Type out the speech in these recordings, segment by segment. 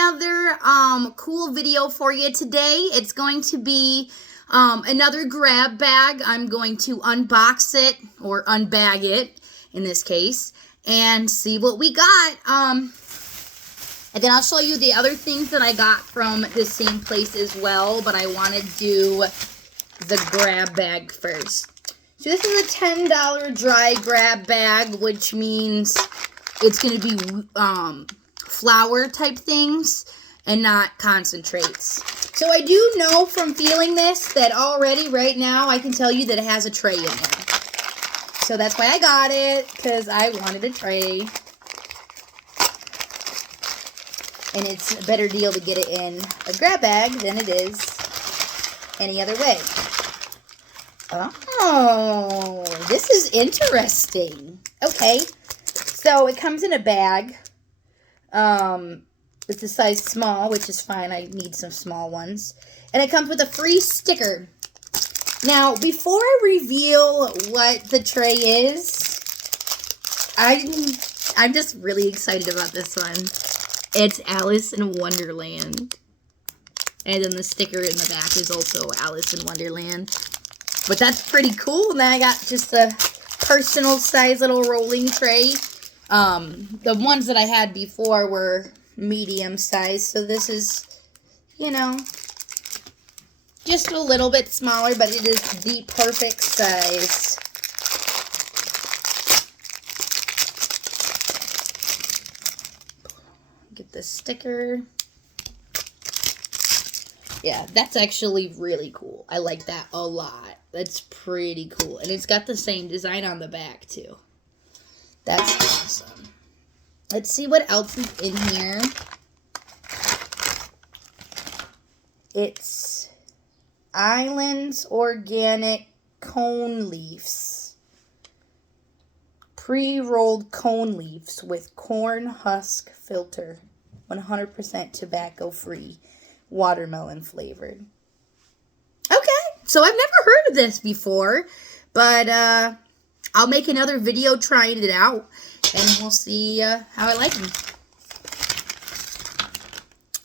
another cool video for you today. It's going to be another grab bag. I'm going to unbox it, or unbag it in this case, and see what we got. And then I'll show you the other things that I got from the same place as well, but I want to do the grab bag first. So this is a $10 dry grab bag, which means it's going to be flour type things and not concentrates. So I do know from feeling this that already right now I can tell you that it has a tray in there. So that's why I got it, because I wanted a tray. And it's a better deal to get it in a grab bag than it is any other way. Oh, this is interesting. Okay, so it comes in a bag. It's a size small, which is fine. I need some small ones. And it comes with a free sticker. Now, before I reveal what the tray is, I'm just really excited about this one. It's Alice in Wonderland. And then the sticker in the back is also Alice in Wonderland. But that's pretty cool. And then I got just a personal size little rolling tray. The ones that I had before were medium size. So this is, you know, just a little bit smaller, but it is the perfect size. Get the sticker. Yeah, that's actually really cool. I like that a lot. That's pretty cool. And it's got the same design on the back, too. That's awesome. Let's see what else is in here. It's Islands Organic Cone Leaves. Pre-rolled cone leaves with corn husk filter. 100% tobacco-free. Watermelon flavored. Okay, so I've never heard of this before, but I'll make another video trying it out, and we'll see how I like them.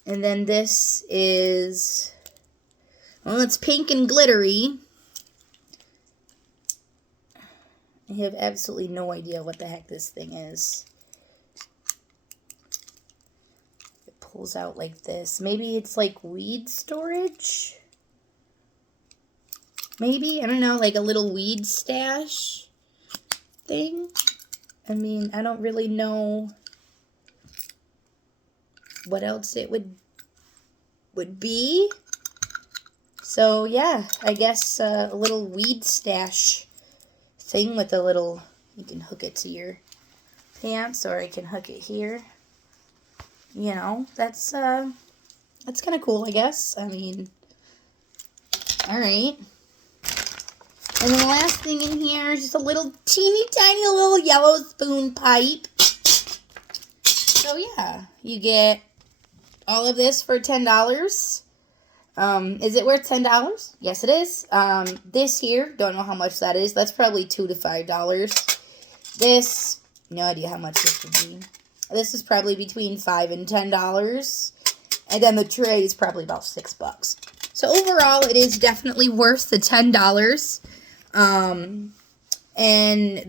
And then this is, well, it's pink and glittery. I have absolutely no idea what the heck this thing is. Pulls out like this. Maybe it's like weed storage? Maybe? I don't know, like a little weed stash thing? I mean, I don't really know what else it would be. So, yeah, I guess a little weed stash thing with a little, you can hook it to your pants, or I can hook it here. You know, that's kind of cool, I guess. I mean, all right. And then the last thing in here is just a little teeny tiny little yellow spoon pipe. So yeah, you get all of this for $10. Is it worth $10? Yes, it is. This here, don't know how much that is. That's probably $2 to $5. This, no idea how much this would be. This is probably between $5 and $10. And then the tray is probably about $6. So overall, it is definitely worth the $10. And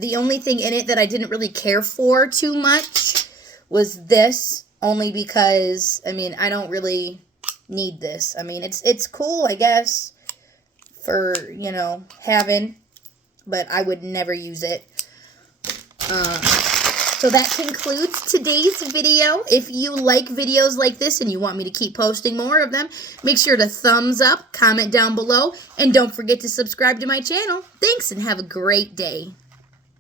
the only thing in it that I didn't really care for too much was this. Only because, I mean, I don't really need this. I mean, it's cool, I guess, for, you know, having. But I would never use it. So that concludes today's video. If you like videos like this and you want me to keep posting more of them, make sure to thumbs up, comment down below, and don't forget to subscribe to my channel. Thanks, and have a great day.